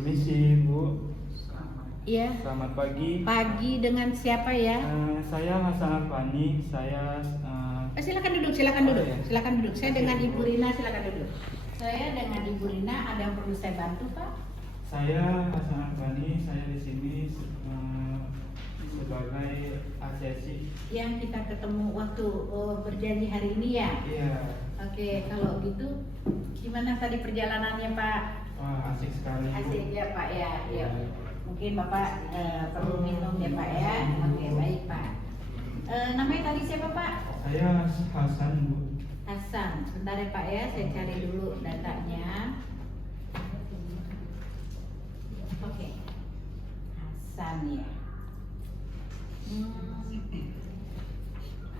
Permisi Bu. Iya. Selamat pagi. Pagi dengan siapa ya? Saya Hasan Arfani. Silakan duduk, silakan duduk, ya. silakan duduk. Saya Oke, dengan Bu. Ibu Rina, silakan duduk. Saya dengan Ibu Rina, ada yang perlu saya bantu Pak? Saya Hasan Arfani. Saya di sini sebagai asesi. Yang kita ketemu waktu berjanji hari ini ya? Iya. Oke, kalau gitu gimana tadi perjalanannya Pak? Wah, asik sekali. Bu. Asik ya Pak ya. Ya. Mungkin Bapak perlu minum ya Pak ya. Oke, baik Pak. Namanya tadi siapa Pak? Saya Hasan Bu. Hasan. Sebentar ya Pak ya, saya cari dulu datanya. Oke. Hasan ya.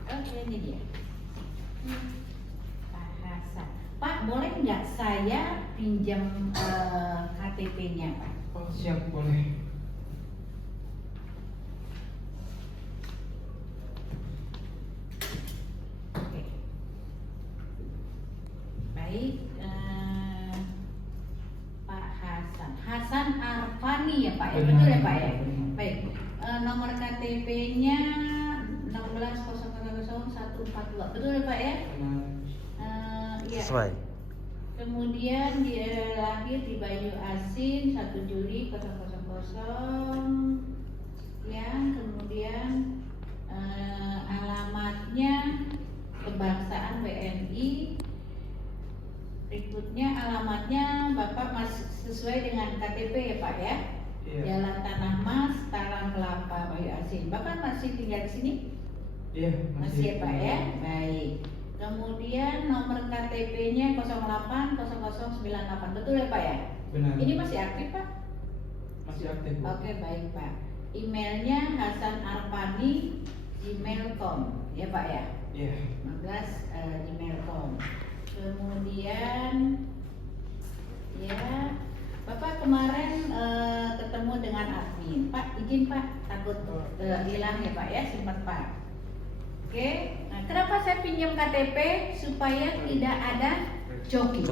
Oke, ini dia. Pak Hasan. Pak, boleh nggak saya pinjam KTP-nya Pak? Oh, siap, boleh. Oke. Baik, Pak Hasan. Hasan Arfani ya Pak ya? Benar. Betul ya Pak ya? Benar. Baik. Nomor KTP-nya 16.00.142. Betul ya Pak ya? Iya. Sesuai. Kemudian dia lahir di Banyu Asin 1 Juli 000. Yang kemudian alamatnya kebangsaan WNI. Berikutnya alamatnya Bapak masih sesuai dengan KTP ya Pak ya? Iya. Jalan Tanah Mas, Talang Kelapa, Banyu Asin. Bapak masih tinggal di sini? Iya, Masih ya Pak ya? Baik. Kemudian nomor KTP-nya 080098. Betul ya Pak ya? Benar. Ini masih aktif Pak? Masih aktif Bu. Oke, baik Pak. Emailnya hasanarfani@gmail.com ya Pak ya? Iya. 15 gmail.com. Kemudian ya Bapak kemarin ketemu dengan admin. Pak, izin Pak, takut hilang ya Pak ya, simpan Pak. Oke, nah, kenapa saya pinjam KTP supaya tidak ada joki?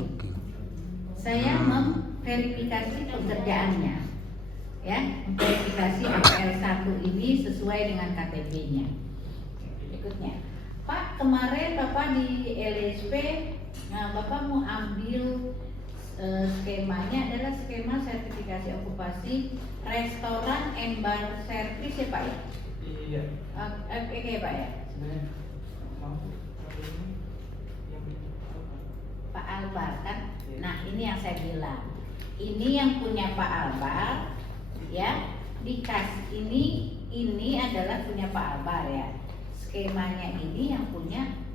Saya memverifikasi pekerjaannya, ya, memverifikasi APL1 ini sesuai dengan KTP-nya. Berikutnya, Pak, kemarin Bapak di LSP, nah Bapak mau ambil skemanya adalah skema sertifikasi okupasi restoran and bar service ya Pak ya? Iya. Oke Pak ya? Sebenarnya mau ini yang Pak Albar kan? Iya. Nah ini yang saya bilang, ini yang punya Pak Albar ya, dikasih ini adalah punya Pak Albar ya. Skemanya ini yang punya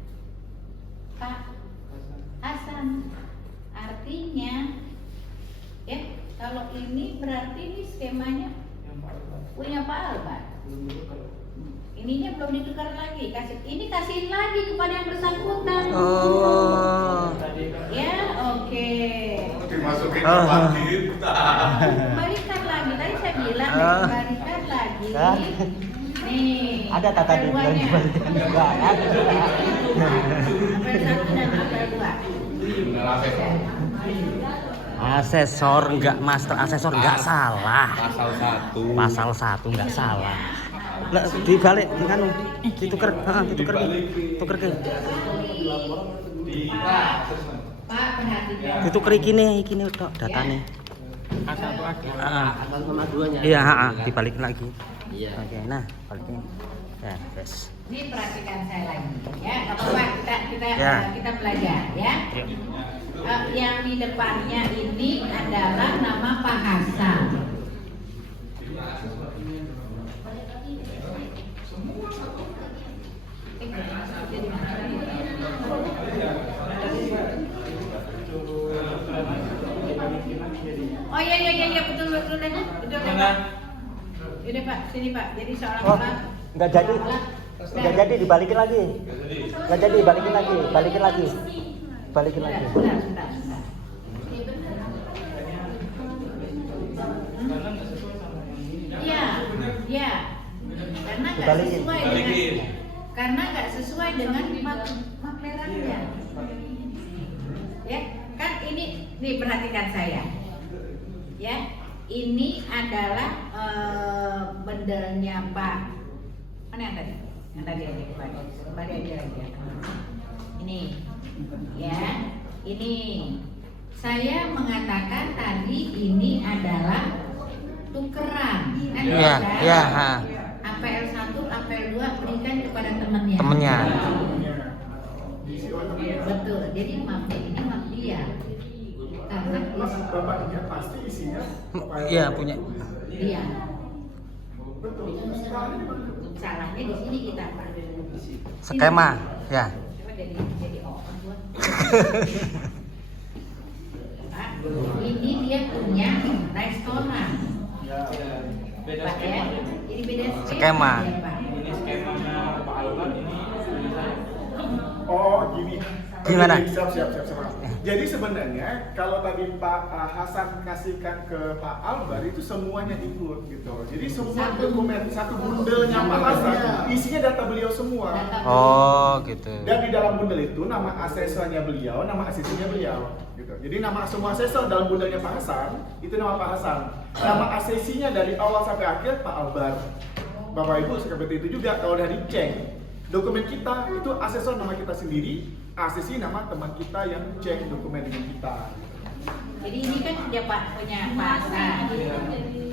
Pak Hasan. Artinya ya, kalau ini berarti ini skemanya yang Pak Albar. punya Pak Albar. Belum dulu kalau Ininya belum ditukar lagi, kasihin lagi kepada yang bersangkutan. Oh. tadi kan Ya, oke. Dimasukin tempat kita. Kembalikan lagi, tadi saya bilang kembalikan lagi. Hah? Nih. Ada tata di bilang keduanya. dibalikin juga kan? Apel 1 dan apel 2. Bener asesor. Asesor enggak, master asesor enggak salah. Pasal 1. Pasal 1 enggak salah. Lah dibalik kan ditukar, ditukar ke. Pak, perhatikan. Ditukar iki tok datane. A1 Sama duanya. Iya, dibalik lagi. Iya. Oke, nah, balikin. Ya, yes. Ini perhatikan saya lagi, ya. Nggak apa-apa, Ya. kita belajar, ya. Yuk. Yang di depannya ini adalah nama Pak Hasan. Oh iya betul deh. Betul deh Pak. Ini Pak, sini Pak. Jadi seolah-olah Enggak jadi dibalikin lagi. Enggak jadi balikin lagi. Sebentar. Iya. Karena nggak sesuai dengan maklerannya. Ya, kan ini nih perhatikan saya. Ya. ini adalah bendelnya Pak. Mana yang tadi? Yang tadi aja kembali aja. Ini, ya, ini. Saya mengatakan tadi ini adalah tukeran, kan? Iya, iya. APL 1, APL 2 berikan kepada temannya. Temennya. Betul. Jadi map ini map dia. Karena bapaknya pasti isinya Iya, punya. Iya. betul. Salahnya di mana? Salahnya di sini kita Pak. Skema, ya. Coba jadi orang buat. Pak, ini dia punya restoran. Ya. Beda Pak ya. skema. Ini beda Skema. ya, Pak. Ini skemanya Pak Albar, ini saya. Oh gini. Gimana? Siap. Jadi sebenarnya kalau tadi Pak Hasan kasihkan ke Pak Albar itu semuanya ikut gitu. Jadi semua dokumen satu bundelnya Pak Hasan isinya data beliau semua. Oh, gitu. Dan di dalam bundel itu nama asesornya beliau, nama asisinya beliau gitu. Jadi nama semua asesor dalam bundelnya Pak Hasan itu nama Pak Hasan. Nama asesinya dari awal sampai akhir Pak Albar. Bapak Ibu seperti itu juga kalau udah dicek dokumen kita itu asesor nama kita sendiri, asesi nama teman kita yang cek dokumen dengan kita. Jadi ini kan punya Pak Hasan. Ya,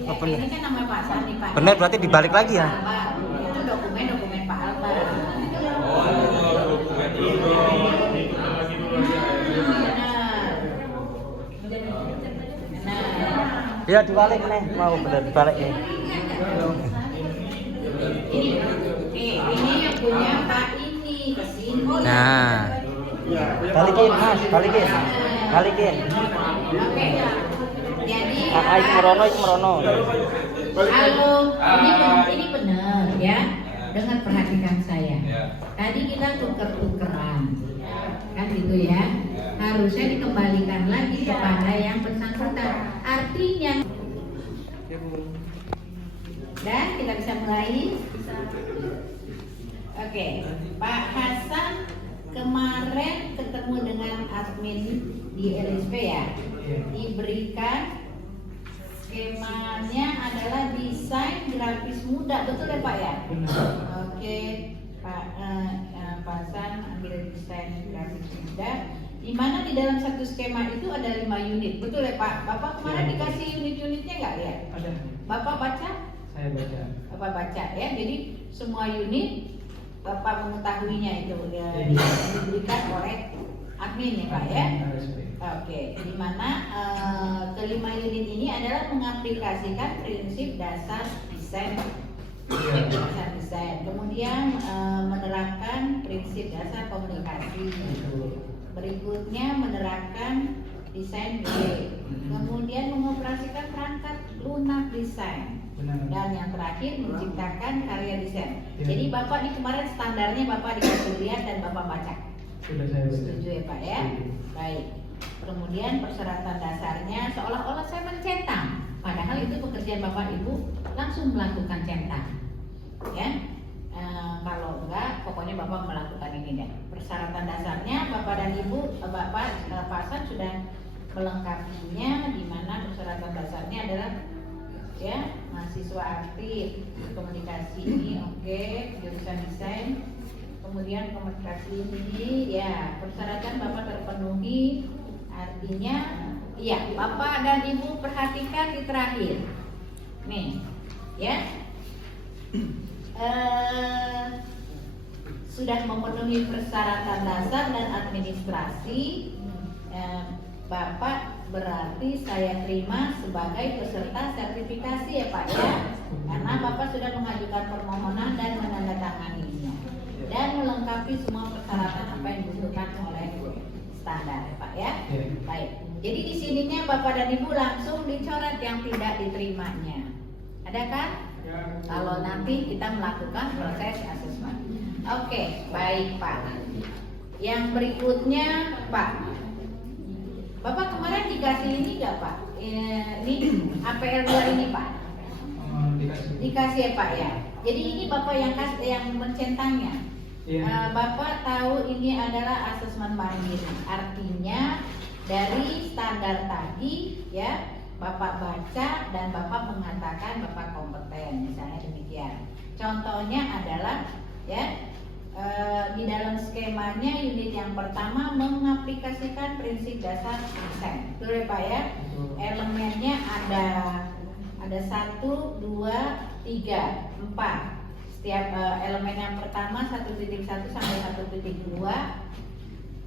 Oh, bener. ini kan nama Pak Hasan nih Pak. Bener, berarti dibalik lagi ya? Albar. Itu dokumen Pak Albar. Benar. Ya dibalik nih, mau bener dibalik nih. Ini yang punya Pak ini kesini. Nah, balikin Mas, balikin. Balikin. Oke. Jadi Iki merono. halo, ini benar ya. Dengan perhatikan saya. Tadi kita tuker-tukeran, kan gitu ya. Harusnya dikembalikan lagi kepada yang bersangkutan. Artinya, dan kita bisa mulai. Oke, Pak Hasan kemarin ketemu dengan admin di LSP ya. Diberikan skemanya adalah desain grafis muda, betul ya Pak ya? Oke, Pak Hasan ambil desain grafis muda. Di mana di dalam satu skema itu ada 5 unit, betul ya Pak? Bapak kemarin dikasih unit-unitnya nggak ya? Ada. Bapak baca? Saya baca. Bapak baca ya. Jadi semua unit Bapak mengetahuinya itu ya, diberikan oleh admin ya Pak ya. Oke, di mana kelima unit ini adalah mengaplikasikan prinsip dasar desain. Dasar desain. Kemudian menerapkan prinsip dasar komunikasi. Berikutnya menerapkan desain B. Kemudian mengoperasikan perangkat lunak desain. Dan yang terakhir menciptakan karya desain. Jadi Bapak di kemarin standarnya Bapak dikasih lihat dan Bapak baca. Sudah saya baca. Setuju ya Pak ya? Baik. Kemudian persyaratan dasarnya seolah-olah saya mencentang, padahal itu pekerjaan Bapak Ibu langsung melakukan centang. Ya. Kalau enggak, pokoknya Bapak melakukan ini deh. Persyaratan dasarnya Bapak dan Ibu, Bapak Hasan sudah melengkapinya, di mana persyaratan dasarnya adalah ya mahasiswa aktif komunikasi ini, oke, jurusan desain, kemudian komunikasi ini ya persyaratan Bapak terpenuhi, artinya ya Bapak dan Ibu perhatikan di terakhir nih ya. Sudah memenuhi persyaratan dasar dan administrasi, Bapak berarti saya terima sebagai peserta sertifikasi ya Pak ya, karena Bapak sudah mengajukan permohonan dan menandatanganinya dan melengkapi semua persyaratan apa yang dibutuhkan oleh standar ya Pak ya. Baik, jadi di sininya Bapak dan Ibu langsung dicoret yang tidak diterimanya, ada kan? Kalau nanti kita melakukan proses asesmen. Oke, baik Pak. Yang berikutnya Pak, Bapak kemarin dikasih ini nggak Pak? Ini APL 2 ini Pak? Dikasih ya Pak ya. Jadi ini Bapak yang mencentangnya. Bapak tahu ini adalah asesmen mandiri. Artinya dari standar tadi ya Bapak baca dan Bapak mengatakan Bapak kompeten, misalnya demikian. Contohnya adalah ya di dalam skemanya unit yang pertama mengaplikasikan prinsip dasar desain. Betul ya Pak ya? Elemennya ada 1, 2, 3, 4. Setiap elemen yang pertama 1.1 sampai 1.2,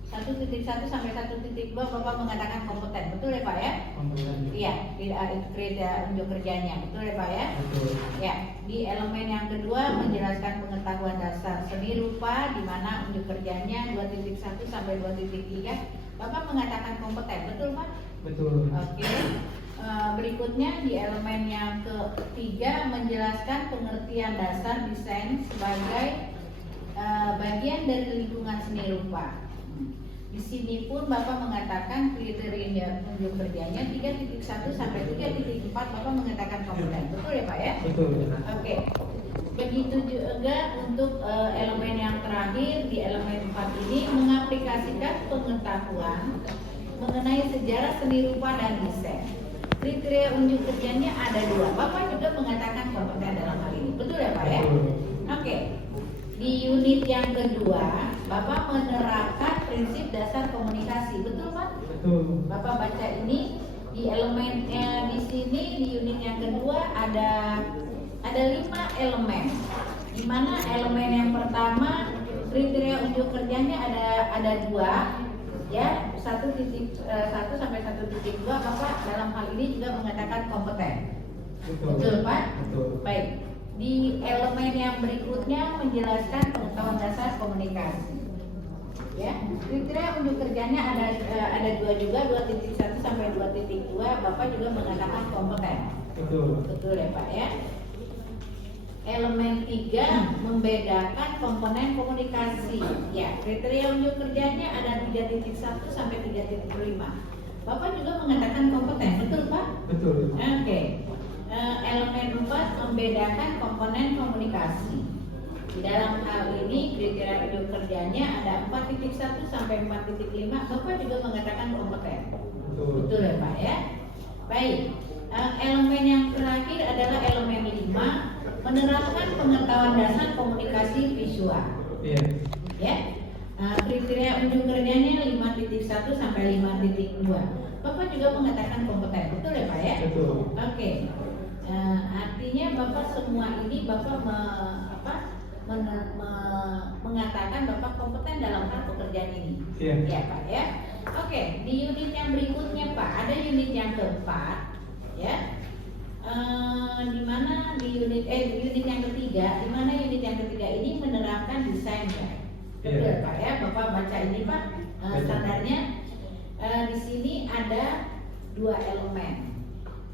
1.1 sampai 1.2 Bapak mengatakan kompeten, betul ya Pak ya? Iya, itu kriteria unjuk kerjanya, betul ya Pak ya? Betul. Ya, di elemen yang kedua menjelaskan pengetahuan dasar seni rupa, di mana unjuk kerjanya 2.1 sampai 2.3 Bapak mengatakan kompeten, betul Pak? Betul. Oke. Berikutnya di elemen yang ketiga menjelaskan pengertian dasar desain sebagai bagian dari lingkungan seni rupa. Di sini pun Bapak mengatakan kriteria unjuk kerjanya 3.1 sampai 3.4 Bapak mengatakan kompeten, betul ya Pak ya? Betul. Oke. Begitu juga untuk elemen yang terakhir di elemen 4 ini mengaplikasikan pengetahuan mengenai sejarah seni rupa dan desain. Kriteria unjuk kerjanya ada 2. Bapak juga mengatakan kompeten dalam hal ini, betul ya Pak ya? Oke. Di unit yang kedua, Bapak menerapkan prinsip dasar komunikasi, betul Pak? Betul. Bapak baca ini di elemennya di sini di unit yang kedua ada 5 elemen. Di mana elemen yang pertama kriteria unjuk kerjanya ada 2, ya 1.1 sampai 1.2 Bapak dalam hal ini juga mengatakan kompeten. Betul Pak? Betul. Baik. Di elemen yang berikutnya menjelaskan pengetahuan dasar komunikasi. Ya, kriteria unjuk kerjanya ada 2 juga, 2.1 sampai 2.2 Bapak juga mengatakan kompeten. Betul. Betul ya Pak ya. Elemen 3 membedakan komponen komunikasi. Ya, kriteria unjuk kerjanya ada 3.1 sampai 3.5. Bapak juga mengatakan kompeten, betul Pak? Betul. Oke. Elemen 4 membedakan komponen komunikasi. Di dalam hal ini kriteria unjuk kerjanya ada 4.1 sampai 4.5 Bapak juga mengatakan kompeten. Betul ya Pak ya? Baik. Elemen yang terakhir adalah elemen 5 menerapkan pengetahuan dasar komunikasi visual. Iya. Ya. Kriteria unjuk kerjanya 5.1 sampai 5.2 Bapak juga mengatakan kompeten. Betul ya Pak ya? Betul. Oke. Artinya Bapak semua ini Bapak mengatakan Bapak kompeten dalam hal pekerjaan ini. Iya. Ya Pak ya. Oke, di unit yang berikutnya Pak, ada unit yang keempat ya. Di mana di unit yang ketiga, di mana unit yang ketiga ini menerapkan desain guide. Betul Iya. Pak ya, Bapak baca ini Pak. Standarnya di sini ada 2 elemen.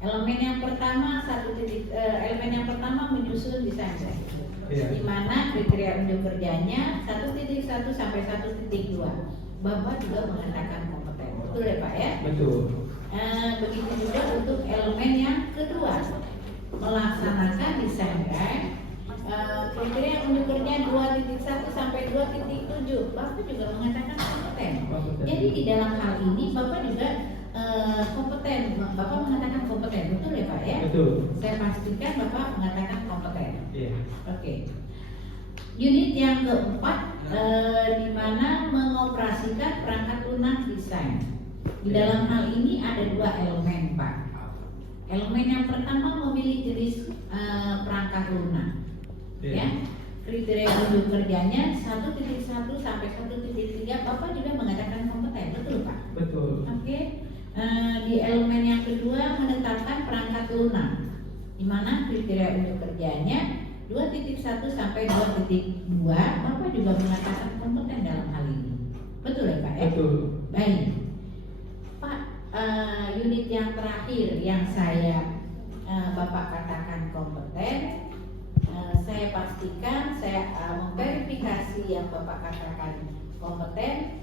Elemen yang pertama elemen yang pertama menyusun desain guide. Iya. Di mana kriteria unjuk kerjanya 1.1 sampai 1.2 Bapak juga mengatakan kompeten. Betul ya Pak ya? Betul. Begitu juga untuk elemen yang kedua melaksanakan desain guide. Kriteria unjuk kerja 2.1 sampai 2.7 Bapak juga mengatakan kompeten. Jadi di dalam hal ini Bapak juga kompeten. Bapak mengatakan kompeten, betul ya Pak ya? Betul. Saya pastikan Bapak mengatakan kompeten. Iya. Oke. Unit yang keempat di mana mengoperasikan perangkat lunak desain. Di dalam hal ini ada 2 elemen Pak. Elemen yang pertama memilih jenis perangkat lunak. Iya. Ya. Kriteria unjuk kerjanya 1.1 sampai 1.3 Bapak juga mengatakan kompeten, betul Pak? Betul. Oke. Di elemen yang kedua menetapkan perangkat lunak, di mana kriteria unjuk kerjanya 2.1 sampai 2.2 Bapak juga mengatakan kompeten dalam hal ini. Betul ya Pak ya? Betul. Baik. Pak, unit yang terakhir yang saya Bapak katakan kompeten, saya pastikan saya memverifikasi yang Bapak katakan kompeten.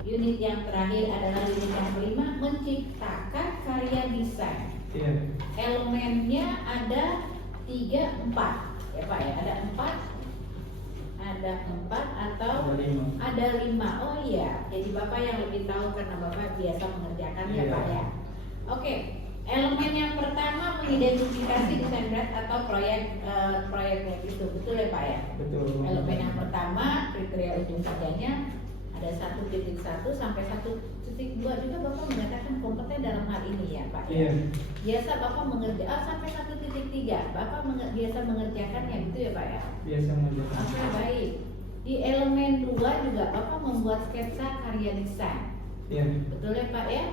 Unit yang terakhir adalah unit yang kelima, menciptakan karya desain. Iya. Elemennya ada 3, 4 ya Pak ya, ada 4 atau ada 5. Oh iya, jadi Bapak yang lebih tahu karena Bapak biasa mengerjakan ya Iya. Pak ya. Oke, Elemen yang pertama mengidentifikasi desain berat atau proyek itu, betul ya Pak ya? Betul. Elemen yang pertama kriteria ujung kerjanya ada 1.1 sampai 1.2 juga Bapak mengatakan kompeten dalam hal ini ya Pak. Iya. Biasa Bapak mengerjakan sampai 1.3 Bapak biasa mengerjakannya gitu ya Pak ya? Biasa mengerjakan. Oke baik. Di elemen 2 juga Bapak membuat sketsa karya desain. Iya. Betul ya Pak ya?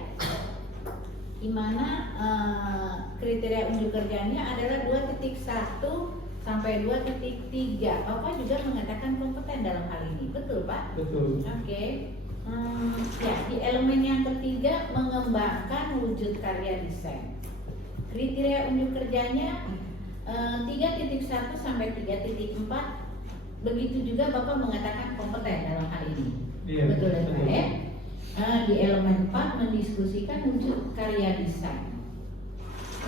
Di mana kriteria unjuk kerjanya adalah 2.1 sampai 2.3. Bapak juga mengatakan kompeten dalam hal ini, betul Pak? Betul. Oke. Ya, di elemen yang ketiga mengembangkan wujud karya desain. Kriteria unjuk kerjanya 3.1 sampai 3.4. Begitu juga Bapak mengatakan kompeten dalam hal ini. Iya. Betul ya Pak ya? Di elemen 4 mendiskusikan wujud karya desain.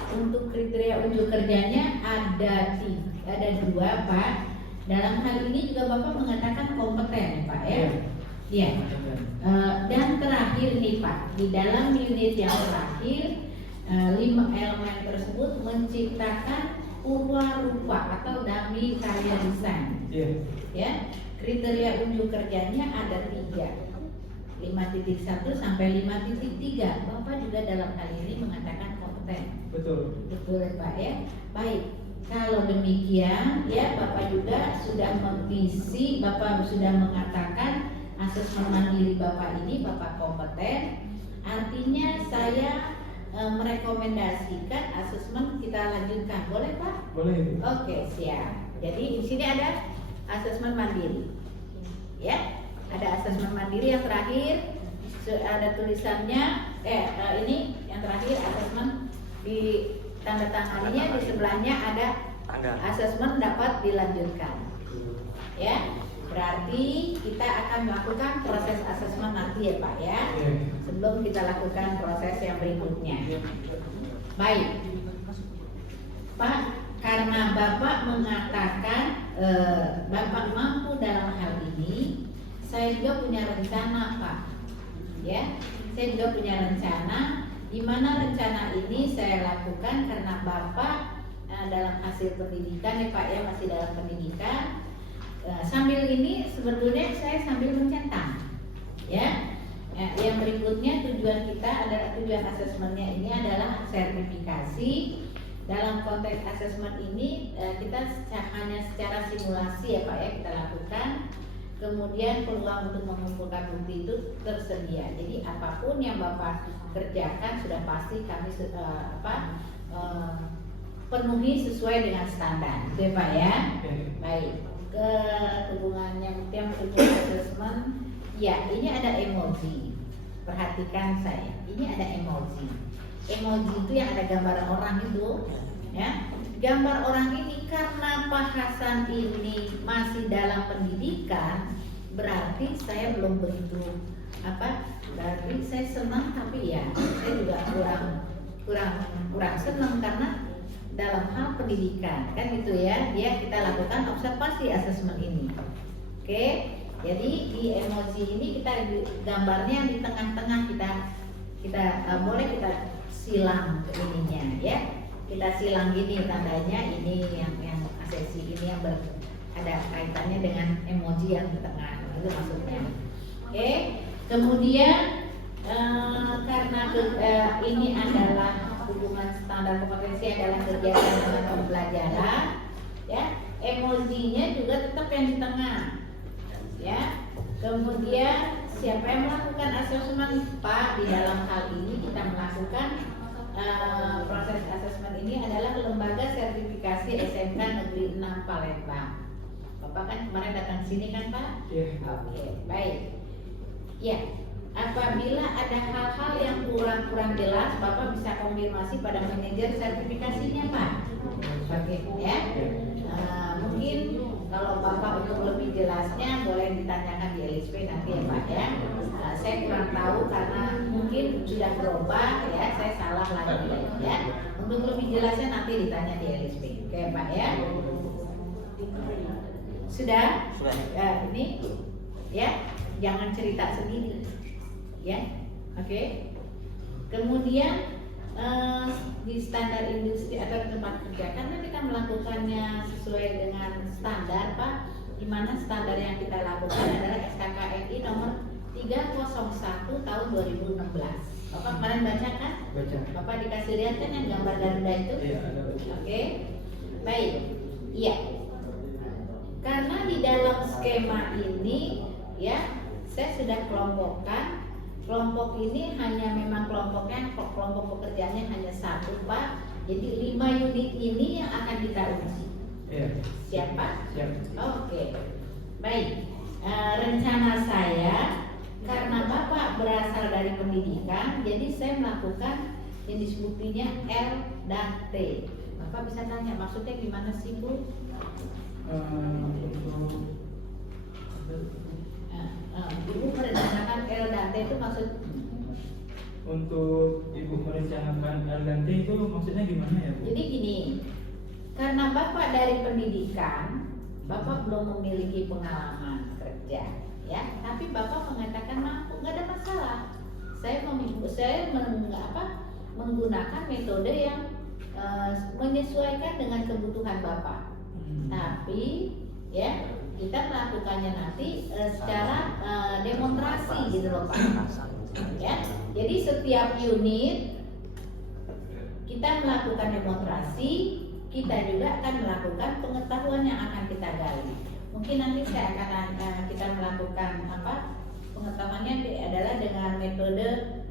Untuk kriteria unjuk kerjanya ada 2 Pak. Dalam hal ini juga Bapak mengatakan kompeten Pak ya. Iya. Dan terakhir nih Pak, di dalam unit yang terakhir 5 elemen tersebut menciptakan purwarupa atau dummy karya desain. Iya. Ya, kriteria unjuk kerjanya ada 3. 5.1 sampai 5.3. Bapak juga dalam hal ini mengatakan kompeten. Betul. Betul ya Pak ya. Baik. Kalau demikian ya Bapak juga sudah mengisi, Bapak sudah mengatakan asesmen mandiri Bapak ini Bapak kompeten. Artinya saya merekomendasikan asesmen kita lanjutkan. Boleh Pak? Boleh. Oke, siap. Jadi di sini ada asesmen mandiri. Ya. Ada asesmen mandiri yang terakhir, ada tulisannya, ini yang terakhir asesmen di tanda tangannya, di sebelahnya ada asesmen dapat dilanjutkan. Ya, berarti kita akan melakukan proses asesmen nanti ya Pak ya, sebelum kita lakukan proses yang berikutnya. Baik, Pak, karena Bapak mengatakan Bapak mampu dalam hal ini. Saya juga punya rencana Pak, ya. Saya juga punya rencana, di mana rencana ini saya lakukan karena Bapak dalam hasil pendidikan ya Pak ya, masih dalam pendidikan. Sambil ini sebetulnya saya sambil mencetak, ya. Yang berikutnya tujuan kita adalah tujuan asesmennya ini adalah sertifikasi. Dalam konteks asesmen ini kita hanya secara simulasi ya Pak ya kita lakukan. Kemudian peluang untuk mengumpulkan bukti itu tersedia. Jadi apapun yang Bapak kerjakan sudah pasti kami penuhi sesuai dengan standar, gitu ya Pak ya. Baik. Hubungannya yang berhubungan asesmen, ya ini ada emoji. Perhatikan saya, ini ada emoji. Emoji itu yang ada gambar orang itu, ya. Gambar orang ini karena Pak Hasan ini masih dalam pendidikan, berarti saya belum begitu berarti saya senang, tapi ya saya juga kurang senang karena dalam hal pendidikan kan gitu ya, kita lakukan observasi asesmen ini. Oke, jadi di emoji ini kita gambarnya di tengah-tengah kita boleh kita silang ke ininya ya. Kita silang gini tandanya, ini yang asesi ini yang ada kaitannya dengan emoji yang di tengah, itu maksudnya. Oke, kemudian karena ini adalah hubungan standar kompetensi adalah kegiatan dengan pembelajaran, ya emojinya juga tetap yang di tengah, ya. Kemudian siapa yang melakukan asesmen Pak? Di dalam hal ini kita melakukan proses asesmen ini adalah lembaga sertifikasi SMK Negeri 6 Palembang. Bapak kan kemarin datang sini kan Pak? Iya. Oke, baik. Ya, apabila ada hal-hal yang kurang jelas, Bapak bisa konfirmasi pada manajer sertifikasinya Pak. Oke, ya. Mungkin kalau Bapak untuk lebih jelasnya boleh ditanyakan di LSP nanti ya Pak ya. Saya kurang tahu karena mungkin sudah berubah ya, saya salah lagi ya. Untuk lebih jelasnya nanti ditanya di LSP. Oke Pak ya. Sudah? Ini ya, jangan cerita sendiri ya. Oke. Kemudian di standar industri atau tempat kerja, karena kita melakukannya sesuai dengan standar Pak, di mana standar yang kita lakukan adalah SKKNI nomor 301 tahun 2016. Bapak kemarin baca kan? Baca. Bapak dikasih lihat kan yang gambar Garuda itu? Iya, ada baca. Oke, baik, iya. Karena di dalam skema ini, ya, saya sudah kelompokkan. Kelompok ini hanya memang kelompok pekerjaannya hanya satu Pak. Jadi 5 unit ini yang akan kita uji. Iya. Siapa? Siap. Oke, baik. Rencana saya, karena Bapak berasal dari pendidikan, jadi saya melakukan yang disebutnya L dan T. Bapak bisa tanya, maksudnya gimana sih Bu? Ibu merencanakan L dan T itu maksud? Untuk Ibu merencanakan L dan T itu maksudnya gimana ya Bu? Jadi gini, karena Bapak dari pendidikan, Bapak belum memiliki pengalaman kerja, ya. Tapi Bapak mengatakan mampu, nggak ada masalah. Saya menggunakan metode yang menyesuaikan dengan kebutuhan Bapak. Tapi, ya, kita melakukannya nanti secara demonstrasi gitu loh Pak. Ya, jadi setiap unit kita melakukan demonstrasi, kita juga akan melakukan pengetahuan yang akan kita gali. Mungkin nanti saya akan kita melakukan pengetahuannya adalah dengan metode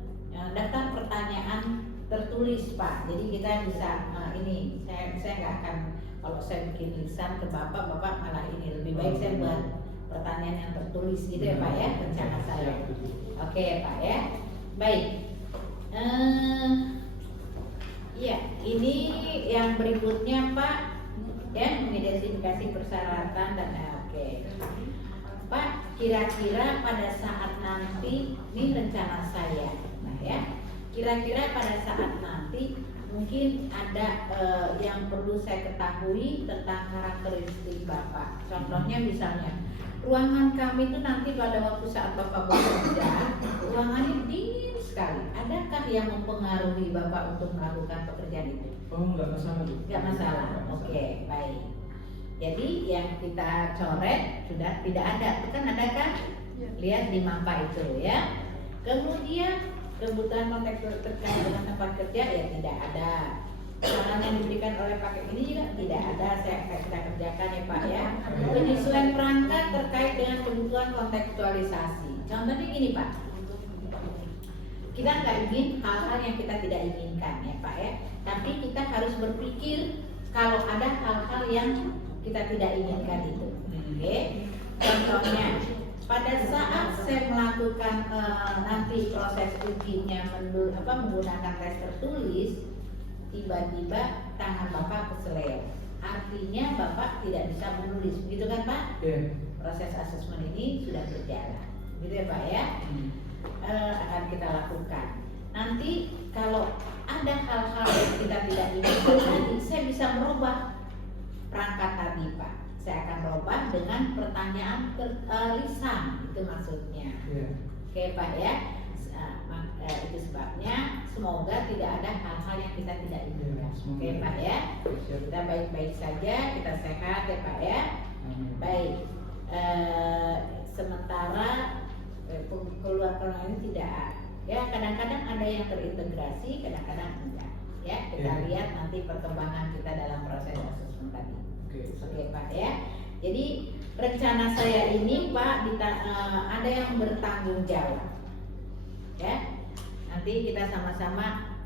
daftar pertanyaan tertulis Pak. Jadi kita bisa ini saya nggak akan, kalau saya bikin lisan ke Bapak malah ini lebih baik saya buat pertanyaan yang tertulis gitu ya Pak ya, rencana saya. Oke Pak ya, baik. Ya, ini yang berikutnya Pak ya, mengidentifikasi persyaratan dan oke. Pak, kira-kira pada saat nanti ini rencana saya, nah ya, kira-kira pada saat nanti mungkin ada yang perlu saya ketahui tentang karakteristik Bapak. Contohnya misalnya, ruangan kami itu nanti pada waktu saat Bapak bekerja, ruangannya dingin sekali. Adakah yang mempengaruhi Bapak untuk melakukan pekerjaan itu? Oh, nggak masalah Bu. Nggak masalah. Oke, baik. Jadi yang kita coret sudah tidak ada. Itu kan ada kan? Lihat di mapa itu ya. Kemudian kebutuhan konteks terkait dengan tempat kerja ya tidak ada. Saran yang diberikan oleh paket ini juga tidak ada. Kita kerjakan ya Pak ya. Penyesuaian perangkat terkait dengan kebutuhan kontekstualisasi. Contohnya gini Pak, kita nggak ingin hal-hal yang kita tidak inginkan ya Pak ya. Tapi kita harus berpikir kalau ada hal-hal yang kita tidak inginkan itu. Oke. Contohnya, pada saat saya melakukan nanti proses ujinya menggunakan tes tertulis, tiba-tiba tangan Bapak keseleo. Artinya Bapak tidak bisa menulis, begitu kan Pak? Iya. Proses asesmen ini sudah berjalan, gitu ya Pak ya. Akan kita lakukan. Nanti kalau ada hal-hal yang kita tidak inginkan tadi, saya bisa merubah perangkat tadi Pak. Saya akan rubah dengan pertanyaan lisan, itu maksudnya. Iya. Oke Pak ya. Itu sebabnya semoga tidak ada hal-hal yang kita tidak inginkan. Oke Pak ya. Kita baik-baik saja, kita sehat ya Pak ya. Baik. Sementara keluar ini tidak, ya kadang-kadang ada yang terintegrasi, kadang-kadang enggak. Ya kita lihat nanti perkembangan kita dalam proses asesmen tadi. Oke Pak ya. Jadi rencana saya ini Pak ada yang bertanggung jawab. Ya. Nanti kita sama-sama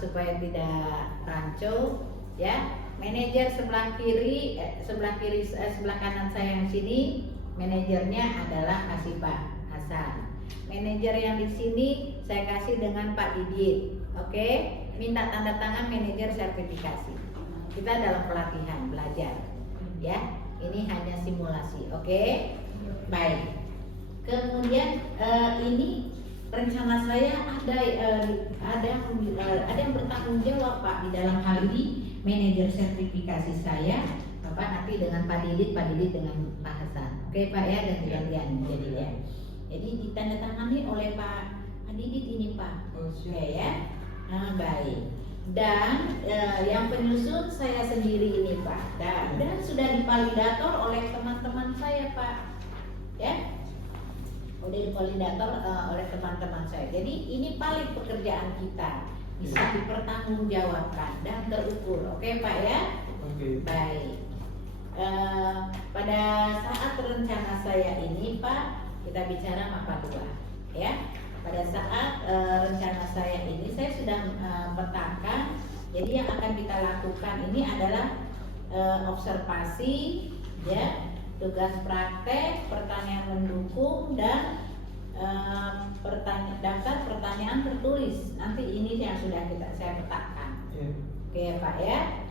supaya tidak rancu ya. Manajer sebelah kanan saya yang sini, manajernya adalah Hasibah Hasan. Manajer yang di sini saya kasih dengan Pak Didit. Oke, minta tanda tangan manajer sertifikasi. Kita dalam pelatihan belajar. Ya, ini hanya simulasi. Oke. Baik. Kemudian ini rencana saya ada yang bertanggung jawab Pak di dalam hal ini, manajer sertifikasi saya Bapak nanti dengan Pak Didit dengan Pak Hasan. Oke Pak ya, ganti-gantian jadi ditandatangani oleh Pak Didit ini Pak. Oke ya. Baik. Dan yang penyusun saya sendiri ini Pak, dan sudah divalidator oleh teman-teman saya Pak, ya, udah divalidator oleh teman-teman saya. Jadi ini paling pekerjaan kita bisa dipertanggungjawabkan dan terukur, oke Pak ya? Oke. Baik. Pada saat rencana saya ini Pak, kita bicara MAPA 2, ya. Pada saat rencana saya ini saya sudah petakan. Jadi yang akan kita lakukan ini adalah observasi, ya, tugas praktek, pertanyaan mendukung, dan daftar pertanyaan tertulis. Nanti ini yang sudah saya petakan. Oke Pak ya.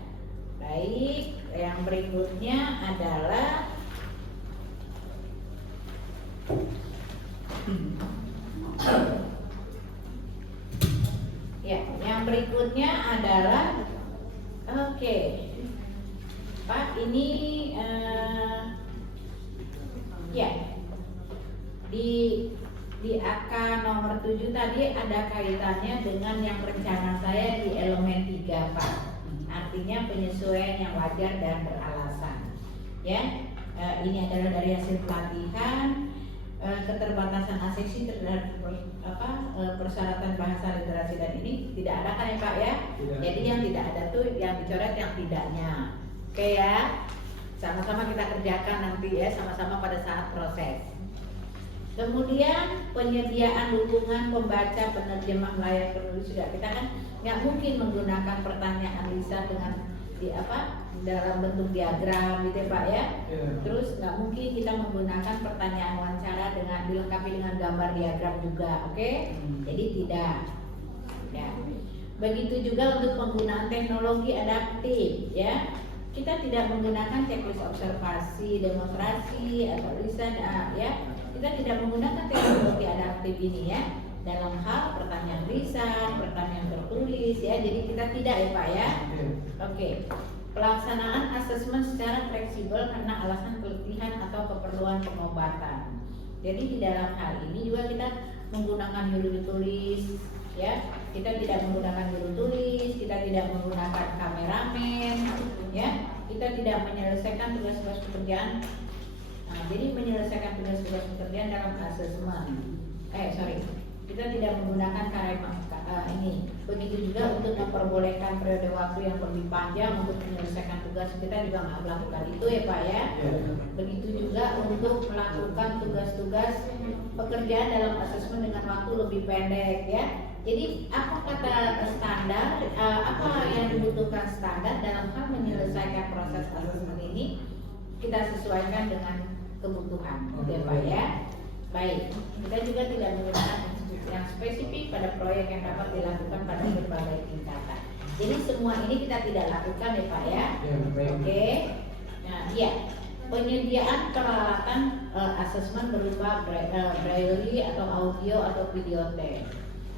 Baik, yang berikutnya adalah ya, yang berikutnya adalah oke. Pak, ini ya, di AK nomor 7 tadi ada kaitannya dengan yang rencana saya di elemen 3 Pak. Artinya penyesuaian yang wajar dan beralasan. Ya, ini adalah dari hasil pelatihan. Keterbatasan aseksi terhadap persyaratan bahasa literasi dan ini tidak ada kan ya Pak ya? Tidak. Jadi yang tidak ada tuh yang dicoret yang tidaknya. Oke ya, sama-sama kita kerjakan nanti ya, sama-sama pada saat proses. Kemudian penyediaan dukungan pembaca, penerjemah, layar penulis sudah kita kan nggak mungkin menggunakan pertanyaan lisan dengan dalam bentuk diagram gitu ya Pak ya. Terus nggak mungkin kita menggunakan pertanyaan wawancara dengan dilengkapi dengan gambar diagram juga, oke? Jadi tidak. Ya. Begitu juga untuk penggunaan teknologi adaptif, ya. Kita tidak menggunakan checklist observasi, demonstrasi atau lisan, ya. Kita tidak menggunakan teknologi adaptif ini ya. Dalam hal pertanyaan lisan, pertanyaan tertulis, ya. Jadi kita tidak ya Pak ya. Oke. Pelaksanaan asesmen secara fleksibel karena alasan keletihan atau keperluan pengobatan. Jadi di dalam hal ini juga kita menggunakan juru tulis, ya. Kita tidak menggunakan juru tulis, kita tidak menggunakan kameramen, ya. Kita tidak menyelesaikan tugas-tugas pekerjaan. Nah, jadi menyelesaikan tugas-tugas pekerjaan dalam asesmen. Kita tidak menggunakan ini. Begitu juga untuk memperbolehkan periode waktu yang lebih panjang untuk menyelesaikan tugas, kita juga nggak melakukan itu ya Pak ya. Begitu juga untuk melakukan tugas-tugas pekerjaan dalam asesmen dengan waktu lebih pendek ya. Jadi apa kata standar, apa yang dibutuhkan standar dalam hal menyelesaikan proses asesmen ini kita sesuaikan dengan kebutuhan, ya Pak ya. Baik, kita juga tidak menggunakan yang spesifik pada proyek yang dapat dilakukan pada berbagai tingkatan. Jadi semua ini kita tidak lakukan ya Pak ya. Oke. Nah, iya. Penyediaan peralatan asesmen berupa braille atau audio atau video tape.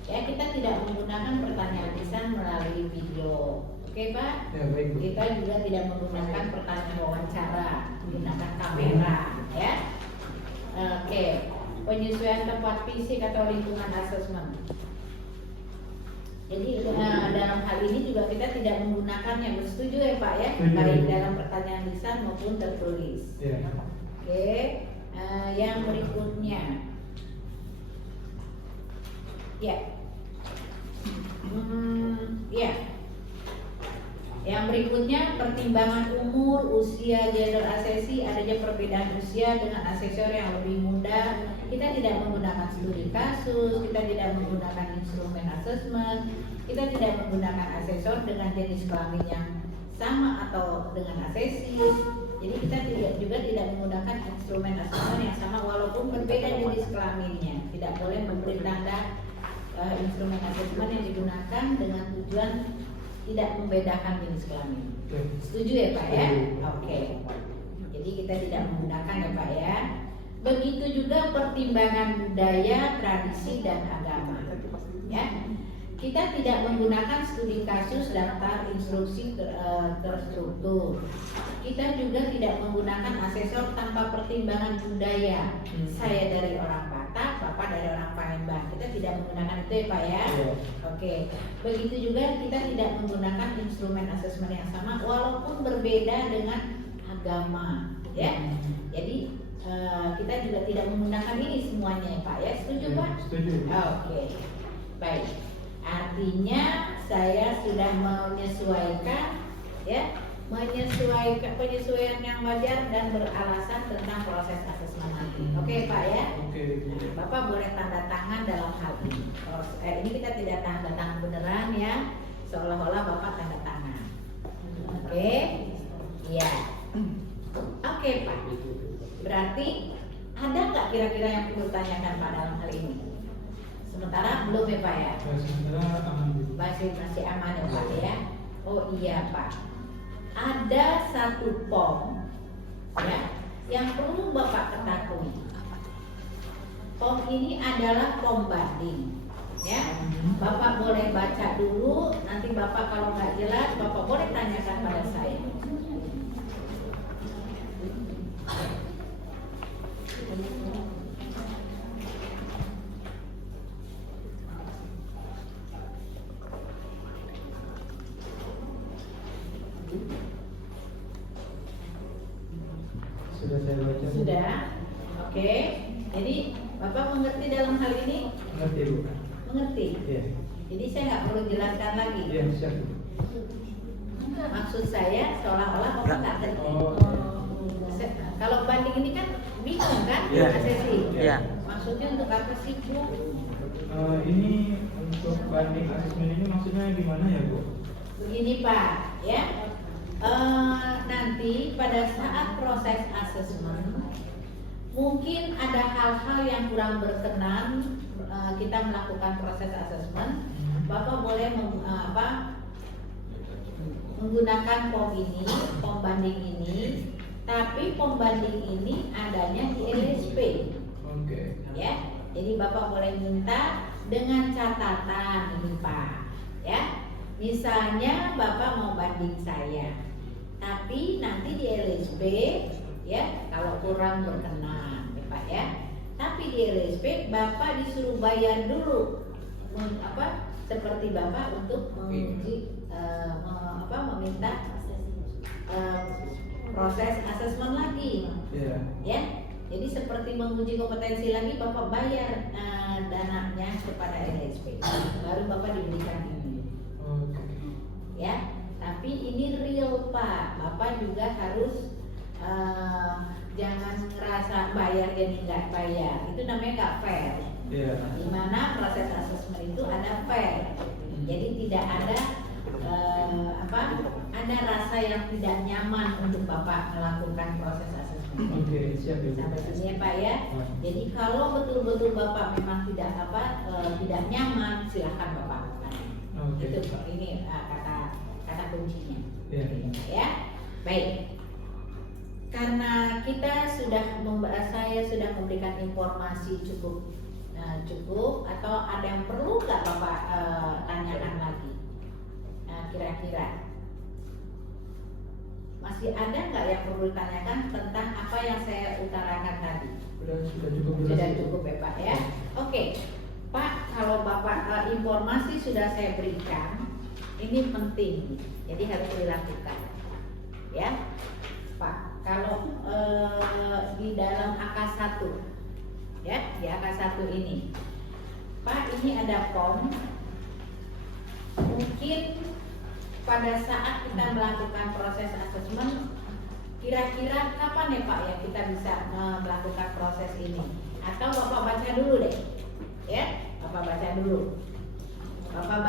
Ya, kita tidak menggunakan pertanyaan lisan melalui video. Oke Pak? Ya, baik, Bu. Kita juga tidak menggunakan pertanyaan wawancara, menggunakan kamera ya. Oke. Penyesuaian tempat fisik atau lingkungan asesmen. Jadi dalam hal ini juga kita tidak menggunakannya. Setuju ya Pak ya? Baik dalam pertanyaan lisan maupun tertulis. Oke. Yang berikutnya, ya, ya. Yang berikutnya pertimbangan umur, usia, gender asesi, adanya perbedaan usia dengan asesor yang lebih muda. Kita tidak menggunakan studi kasus, kita tidak menggunakan instrumen asesmen, kita tidak menggunakan asesor dengan jenis kelamin yang sama atau dengan asesi. Jadi kita juga tidak menggunakan instrumen asesmen yang sama walaupun berbeda jenis kelaminnya. Tidak boleh memberi tanda instrumen asesmen yang digunakan dengan tujuan tidak membedakan jenis kelamin. Setuju ya Pak ya? Oke. Jadi kita tidak menggunakan ya Pak ya. Begitu juga pertimbangan budaya, tradisi dan agama. Ya. Kita tidak menggunakan studi kasus, daftar instruksi terstruktur. Kita juga tidak menggunakan asesor tanpa pertimbangan budaya. Saya dari orang Batak, Bapak dari orang Palembang. Kita tidak menggunakan itu ya Pak ya. Iya. Oke. Begitu juga kita tidak menggunakan instrumen asesmen yang sama walaupun berbeda dengan agama, ya. Jadi kita juga tidak menggunakan ini semuanya ya Pak ya. Setuju Pak? Setuju. Oke. Baik. Artinya saya sudah menyesuaikan ya, penyesuaian yang wajar dan beralasan tentang proses asesmen nanti. Oke Pak ya. Oke. Nah, Bapak boleh tanda tangan dalam hal ini. Ini kita tidak tanda tangan beneran ya, seolah-olah Bapak tanda tangan. Oke, iya. Oke Pak. Berarti ada nggak kira-kira yang perlu tanyakan Pak dalam hal ini? Sementara belum ya Pak ya. Sementara aman. Masih aman ya Pak ya. Oh iya Pak. Ada satu POM ya yang perlu Bapak ketahui. POM ini adalah POM banding ya. Bapak boleh baca dulu, nanti Bapak kalau nggak jelas Bapak boleh tanyakan pada saya. Sudah saya baca. Sudah? Oke. Jadi Bapak mengerti dalam hal ini? Mengerti Bu? Mengerti? Iya. Jadi saya nggak perlu jelaskan lagi. Iya, siap. Maksud saya seolah-olah Bapak nggak ngerti. Oh. Kalau banding ini kan bingung kan? Iya. Asesi. Iya. Maksudnya untuk apa sih Bu? Ini untuk banding asesmen ini maksudnya gimana ya Bu? Begini Pak, ya. Nanti pada saat proses asesmen mungkin ada hal-hal yang kurang berkenan kita melakukan proses asesmen. Bapak boleh menggunakan POM ini, POM banding ini, tapi POM banding ini adanya di LSP. Oke. Ya, jadi Bapak boleh minta dengan catatan ini Pak, ya. Misalnya Bapak mau banding saya, tapi nanti di LSP ya kalau kurang berkenan ya Pak ya. Tapi di LSP Bapak disuruh bayar dulu seperti Bapak untuk menguji meminta proses asesmen lagi. Iya. Ya. Jadi seperti menguji kompetensi lagi Bapak bayar dananya kepada LSP. Baru Bapak diberikan ini. Oke. Ya, tapi ini real Pak. Bapak juga harus jangan ngerasa bayar jadi nggak bayar. Itu namanya nggak fair. Iya. Dimana proses asesmen itu ada fair. Jadi tidak ada ada rasa yang tidak nyaman untuk Bapak melakukan proses asesmen. Oke, siap ya Bu. Sampai sini ya Pak ya. Jadi kalau betul-betul Bapak memang tidak tidak nyaman, silakan Bapak. Oke. Itu ini kata kuncinya. Iya. Ya. Baik. Karena kita saya sudah memberikan informasi cukup atau ada yang perlu nggak Bapak tanyakan lagi? Kira-kira masih ada nggak yang perlu ditanyakan tentang apa yang saya utarakan tadi? Sudah cukup jelas. Sudah cukup ya Pak ya. Oke, Pak, kalau Bapak informasi sudah saya berikan, ini penting, jadi harus dilakukan, ya, Pak. Kalau di dalam AK1, ya, di AK1 ini, Pak, ini ada POM. Mungkin pada saat kita melakukan proses asesmen, kira-kira kapan ya Pak ya kita bisa melakukan proses ini? Atau Bapak baca dulu deh, ya, Bapak baca dulu. Bapak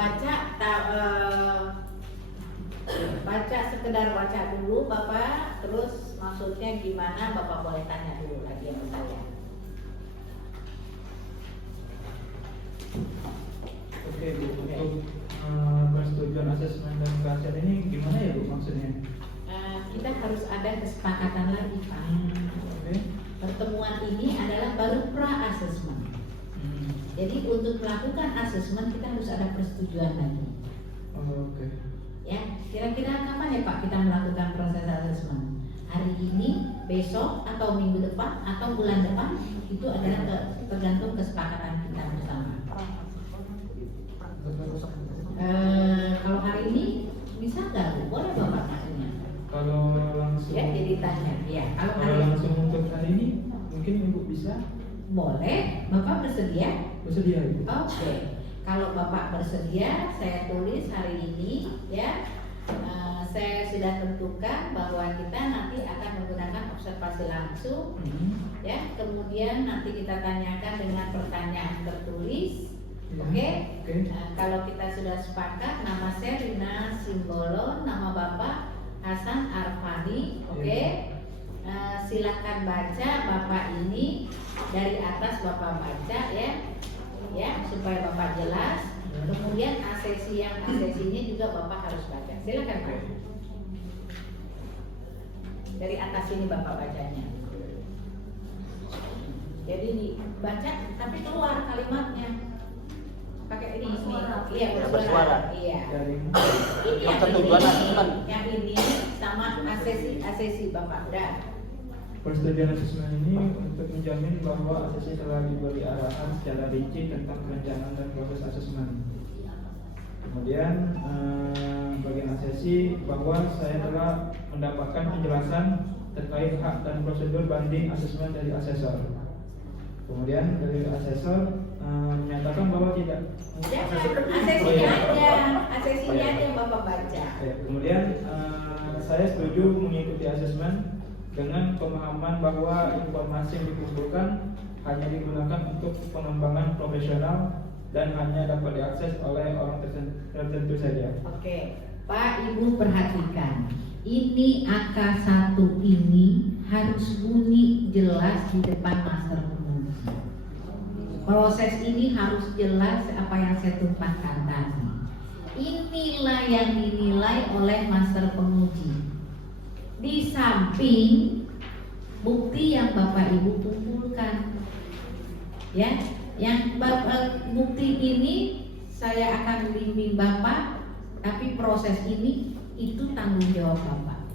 baca sekedar baca dulu Bapak, terus maksudnya gimana Bapak boleh tanya dulu lagi sama saya. Oke Bu, untuk persetujuan asesmen dan kajian ini gimana ya Bu maksudnya? Kita harus ada kesepakatan lagi Pak. Oke. Pertemuan ini adalah baru pra-asesmen. Jadi untuk melakukan asesmen kita harus ada persetujuan lagi. Oke. Ya, kira-kira kapan ya Pak kita melakukan proses asesmen? hari ini, besok, atau minggu depan, atau bulan depan, itu adalah tergantung kesepakatan kita bersama. Kalau hari ini bisa nggak? Boleh Bapak maksudnya? Kalau langsung Ya, jadi tanya. Ya, kalau kalau hari langsung untuk hari ini mungkin Ibu bisa boleh, Bapak bersedia? bersedia Ibu. Oke. Kalau Bapak bersedia, saya tulis hari ini, ya. Saya sudah tentukan bahwa kita nanti akan menggunakan observasi langsung, ya. Kemudian nanti kita tanyakan dengan pertanyaan tertulis. Ya, Oke. oke. Kalau kita sudah sepakat, nama saya Rina Simbolon, nama Bapak Hasan Arfani. Oke. Silakan baca Bapak ini dari atas, Bapak baca ya supaya Bapak jelas. Kemudian asesinya juga Bapak harus baca. Silakan Pak. Dari atas ini Bapak bacanya. Jadi dibaca tapi keluar kalimatnya. Pakai ini. Iya, bersuara. Iya. Dari Ini yang Persetujuan asesmen. yang ini sama asesi Bapak. Udah. persetujuan asesmen ini untuk menjamin bahwa asesmen telah diberi arahan secara rinci tentang perencanaan dan proses asesmen. Kemudian bagian asesi bahwa saya telah mendapatkan penjelasan terkait hak dan prosedur banding asesmen dari asesor. Kemudian dari asesor menyatakan bahwa tidak. Asesinya aja Bapak baca. Kemudian saya setuju mengikuti asesmen dengan pemahaman bahwa informasi yang dikumpulkan hanya digunakan untuk pengembangan profesional dan hanya dapat diakses oleh orang tertentu saja. Oke, Pak Ibu perhatikan. Ini angka 1 ini harus bunyi jelas di depan master penguji. Proses ini harus jelas apa yang saya tumpahkan tadi. Inilah yang dinilai oleh master penguji. Di samping bukti yang Bapak Ibu kumpulkan, ya, yang bukti ini saya akan bimbing Bapak, tapi proses ini itu tanggung jawab Bapak.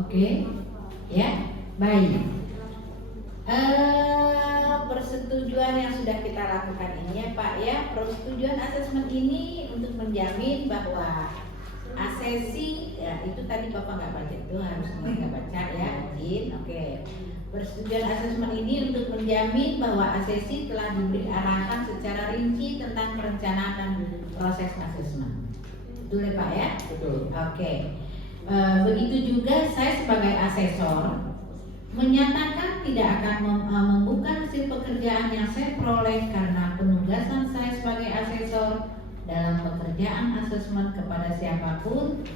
Oke, ya, baik. Persetujuan yang sudah kita lakukan ini ya Pak ya, persetujuan asesmen ini untuk menjamin bahwa asesi ya itu tadi Bapak nggak baca, itu harus nggak baca ya, izin. Oke. Persetujuan asesmen ini untuk menjamin bahwa asesi telah diberi arahan secara rinci tentang perencanaan dan proses asesmen. Betul ya Pak ya? Betul. Oke. Begitu juga saya sebagai asesor menyatakan tidak akan membuka hasil pekerjaan yang saya peroleh karena penugasan saya sebagai asesor dalam pekerjaan asesmen kepada siapapun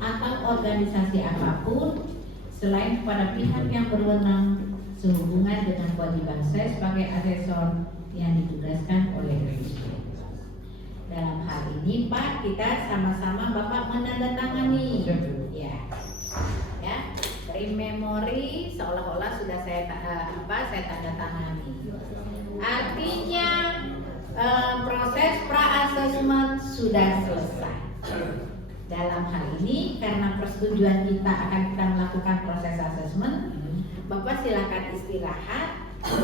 atau organisasi apapun selain kepada pihak yang berwenang sehubungan dengan kewajiban saya sebagai asesor yang ditugaskan oleh Presiden. Dalam hal ini Pak, kita sama-sama Bapak menandatangani, ya, beri memori seolah-olah sudah saya tanda tangani. Artinya proses pra-asesmen sudah selesai. Dalam hal ini karena persetujuan kita akan kita melakukan proses asesmen, Bapak silakan istirahat,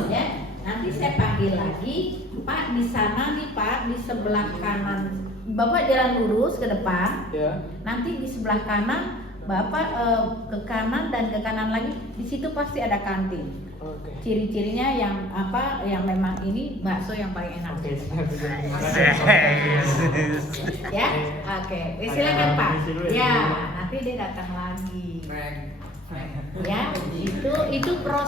ya. Nanti saya panggil lagi, Pak di sana nih Pak, di sebelah kanan. Bapak jalan lurus ke depan. Ya. Nanti di sebelah kanan Bapak ke kanan dan ke kanan lagi, di situ pasti ada kantin. Oke. Ciri-cirinya yang apa? Yang memang ini bakso yang paling enak. Oke, siap. Ya, oke. Silakan Pak. Misi dulu ya. Ya, nanti dia datang lagi. Ya, itu proses.